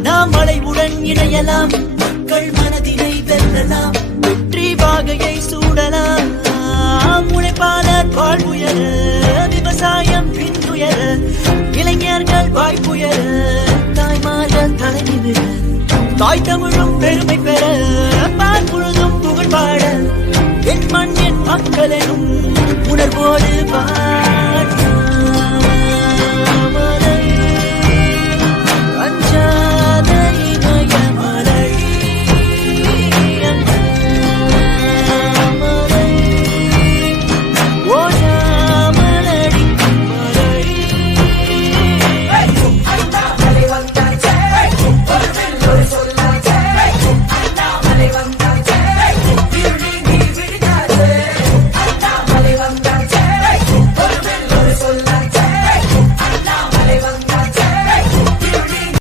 நாம் மலைவுடன் இணையலாம், மக்கள் மனதினை வெல்லலாம், வெற்றி வாகையை சூடலாம். உழைப்பாளர் வாழ்வுயர, விவசாயம் பின்னுயர, இளைஞர்கள் வாய்ப்புயர, தாய்மார்கள் தலைநிமிர, தாய் தமிழும் பெருமை பெற, பால் முழுதும் புகழ் பாட, என் மண்ணின் மக்களும் உணர்வோடு